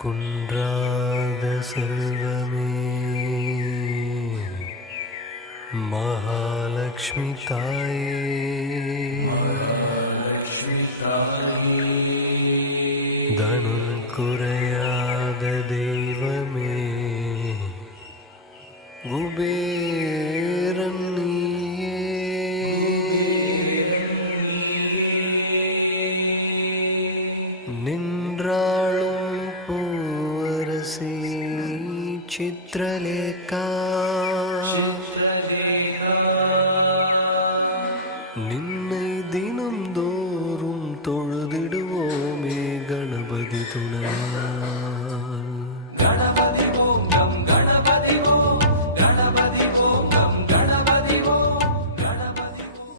குன்றாத செல்வமே மகாலட்சுமி தாயே, தனம் குறையாத தெய்வமே குபேரன் நீயே. நின்றாளும் பூவரசி சித்ரலேகா, நின்னை தினம் தோறும் தொழுதிடுவோமே கணபதி துணையா.